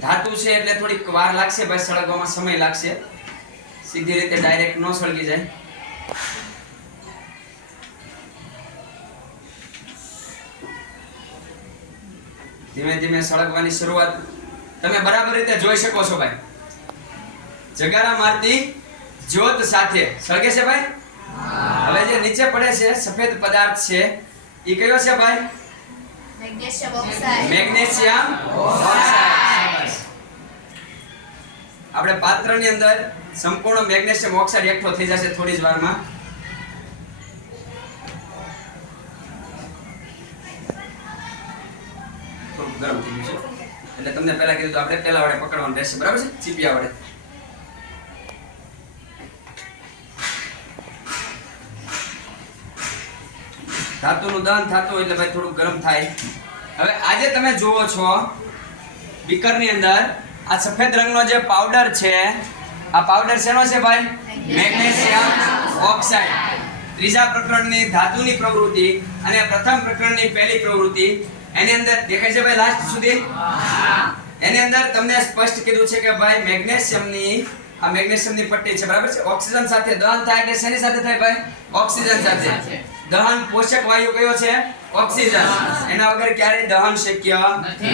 ધાતુ છે એટલે થોડીક વાર લાગશે ભાઈ, સળગવામાં સમય લાગશે, સીધી રીતે ડાયરેક્ટ નો સળગી જાય. ધીમે ધીમે સળગવાની શરૂઆત તમે બરાબર રીતે જોઈ શકો છો ભાઈ. જગારા મારતી જ્યોત સાથે સળગે છે ભાઈ. હવે જે નીચે પડે છે સફેદ પદાર્થ છે એ કયો છે ભાઈ? Magnesium oxide. Magnesium oxide. આપણે પાત્રની અંદર સંપૂર્ણ મેગ્નેશિયમ ઓક્સાઇડ એકઠો થઈ જશે થોડી જ વારમાં. થોડું ગરમ થઈ ગયું છે એટલે તમને પહેલા કીધું તો આપણે પહેલા વડે પકડવાનું રહેશે, બરાબર છે? ચીપિયા વડે. ધાતુનું દહન થતું એટલે ભાઈ થોડું ગરમ થાય. હવે આજે તમે જુઓ છો બીકરની અંદર આ સફેદ રંગનો જે પાવડર છે, આ પાવડર શેનો છે ભાઈ? Magnesium oxide. ત્રીજા પ્રકરણની ધાતુની પ્રવૃત્તિ અને પ્રથમ પ્રકરણની પહેલી પ્રવૃત્તિ એની અંદર દેખાય છે ભાઈ લાસ્ટ સુધી? એની અંદર તમને સ્પષ્ટ કીધું છે કે ભાઈ મેગ્નેશિયમની આ મેગ્નેશિયમની પટ્ટી છે, બરાબર છે? ઓક્સિજન સાથે દહન થાય એટલે શેની સાથે થાય ભાઈ? ઓક્સિજન સાથે. દહન પોષક વાયુ કયો છે? ઓક્સિજન. એના વગર ક્યારેય દહન શક્ય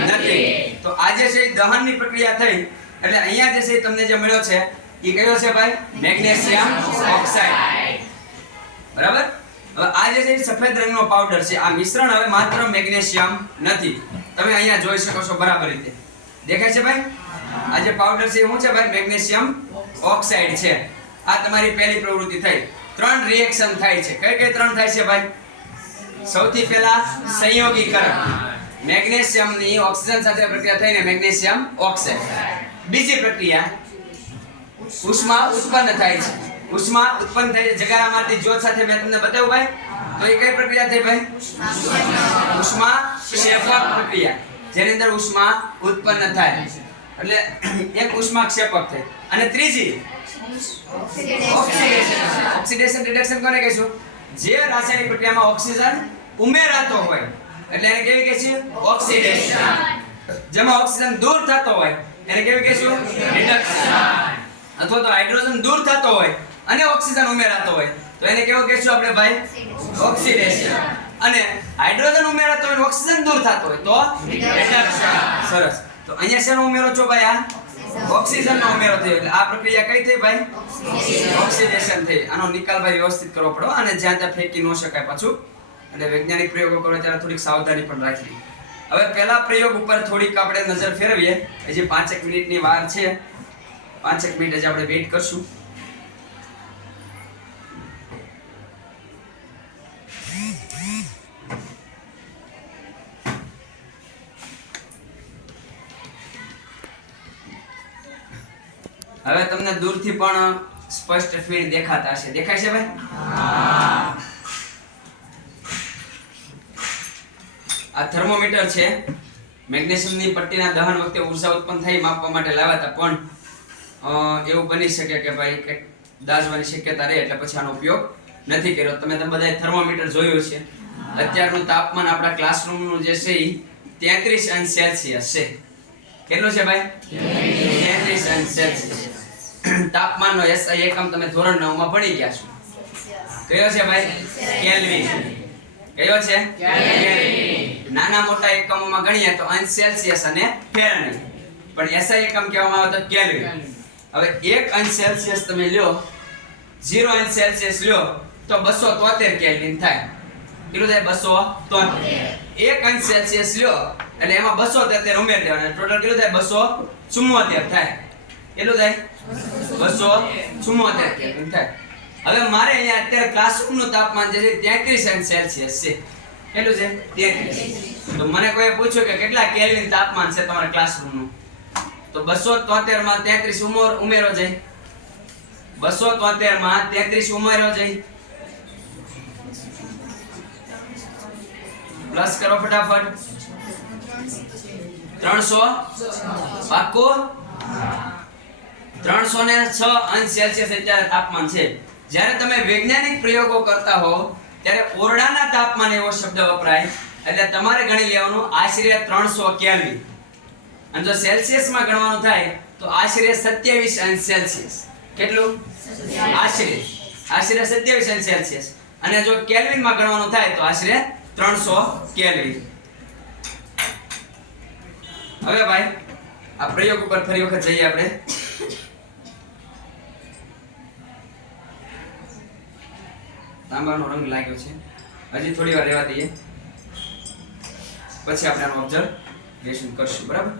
નથી. તો આજે છે દહનની પ્રક્રિયા થઈ એટલે અહીંયા જે છે તમને જે મળ્યો છે એ કયો છે ભાઈ? Magnesium oxide. બરાબર? હવે આ જે છે સફેદ રંગનો પાવડર છે, આ મિશ્રણ હવે માત્ર મેગ્નેશિયમ નથી. તમે અહીંયા જોઈ શકો છો બરાબર રીતે. દેખાય છે ભાઈ? આ જે પાવડર છે એ શું છે ભાઈ? મેગ્નેશિયમ ઓક્સાઇડ છે. આ તમારી પહેલી પ્રવૃત્તિ થઈ. ત્રણ રિએક્શન થાય છે. કઈ કઈ ત્રણ થાય છે ભાઈ? સૌથી પહેલા સંયોગીકરણ. મેગ્નેશિયમની ઓક્સિજન સાથે પ્રક્રિયા થઈને મેગ્નેશિયમ ઓક્સાઇડ. બીજી પ્રક્રિયા ઉષ્મા ઉત્પન્ન થાય છે. ઉષ્મા ઉત્પન્ન થઈ જગારામાંથી જ્યોત સાથે મેં તમને બતાવ્યું ભાઈ. તો એ કઈ પ્રક્રિયા થઈ ભાઈ? ઉષ્મા ક્ષેપક પ્રક્રિયા, જેની અંદર ઉષ્મા ઉત્પન્ન થાય એટલે એક ઉષ્મા ક્ષેપક થાય. અને ત્રીજી ઓક્સિડેશન રિડક્શન કોને કહીશું? જે રાસાયણિક પ્રક્રિયામાં ઓક્સિજન ઉમેરાતો હોય એટલે એને કેવી કહીશું? ઓક્સિડેશન. જેમાં ઓક્સિજન દૂર થતો હોય એને કેવી કહીશું? રિડક્શન. અથવા તો હાઇડ્રોજન દૂર થતો હોય અને ઓક્સિજન ઉમેરાતો હોય તો એને કેવું કહીશું આપણે ભાઈ? ઓક્સિડેશન. અને હાઇડ્રોજન ઉમેરાતો હોય ઓક્સિજન દૂર થતો હોય તો રિડક્શન. સરસ. તો અહીંયા શેનો ઉમેરો છો ભાઈ? આ ઓક્સિજનનો ઉમેરો થયો એટલે આ પ્રક્રિયા કઈ થઈ ભાઈ? ઓક્સિડેશન થઈ. આનો નિકાલ ભાઈ વ્યવસ્થિત કરવો પડે અને જ્યાં ત્યાં ફેંકી ન શકાય પાછું. એટલે વૈજ્ઞાનિક પ્રયોગો કરો ત્યારે થોડીક સાવધાની પણ રાખવી. હવે પહેલા પ્રયોગ ઉપર થોડીક આપણે નજર ફેરવીએ. હજી 5 મિનિટની વાર છે. 5 મિનિટ જ આપણે વેઇટ કરશું. હવે તમને દૂરથી પણ સ્પષ્ટ ફીડ દેખાતા હશે. દેખાય છે ભાઈ? આ થર્મોમીટર છે. મેગ્નેશિયમની પટ્ટીના દહન વખતે ઉર્જા ઉત્પન્ન થઈ માપવા માટે લાવ્યા હતા, પણ એવું બની શકે કે ભાઈ કંઈક દાઝવાની શક્યતા રહે એટલે પછી આનો ઉપયોગ નથી કર્યો. તમે બધાએ થર્મોમીટર જોયું છે. અત્યારનું તાપમાન આપણા ક્લાસરૂમનું જે છે એ 33 અંશ સેલ્સિયસ છે. કેટલું છે ભાઈ? 33 અંશ સેલ્સિયસ. તાપમાનનો SI એકમ તમે ધોરણ 9 માં ભણી ગયા છો. કયો છે ભાઈ? કેલ્વિન. કયો છે? કેલ્વિન. નાના મોટા એકમોમાં ગણીએ તો અંશ સેલ્સિયસ અને ફેરનહીટ, પણ SI એકમ કહેવામાં આવે તો કેલ્વિન. હવે 1 અંશ સેલ્સિયસ તમે લ્યો, 0 અંશ સેલ્સિયસ લ્યો તો 273 કેલ્વિન થાય. કેટલું થાય? 273. 1 અંશ સેલ્સિયસ લ્યો એટલે એમાં 273 ઉમેરી દેવાના, ટોટલ કેટલું થાય? 274 થાય. કેટલું થાય? 274 કેલ્વિન થાય. હવે મારે અહીંયા અત્યારે ક્લાસરૂમનું તાપમાન જે છે 33 અંશ સેલ્સિયસ છે. કેટલું છે? 33. તો મને કોઈ પૂછ્યું કે કેટલા કેલ્વિન તાપમાન છે તમારા ક્લાસરૂમનું, તો 273 માં 33 ઉમેરો જાય. 273 માં 33 ઉમેરો જાય. પ્લસ કરો ફટાફટ. 300 પાક્કું? 306 અંશ સેલ્સિયસ અત્યારે તાપમાન છે. જ્યારે તમે વૈજ્ઞાનિક પ્રયોગો કરતા હો ત્યારે ઓરડાના તાપમાન એવો શબ્દ વપરાય એટલે તમારે ગણી લેવાનું આશરે 300 કેલ્વિન. અને જો સેલ્સિયસમાં ગણવાનું થાય તો આશરે 27 અંશ સેલ્સિયસ. કેટલું? આશરે 27 અંશ સેલ્સિયસ. અને જો કેલ્વિનમાં ગણવાનું થાય તો આશરે 300 કેલ્વિન. હવે ભાઈ આ પ્રયોગ ઉપર ફરી વખત જઈએ આપણે. તાંબાનો રંગ લાગ્યો છે, હજી થોડી વાર રહેવા દઈએ, પછી આપણે આનું ઓબ્ઝર્વેશન કરશું. બરાબર.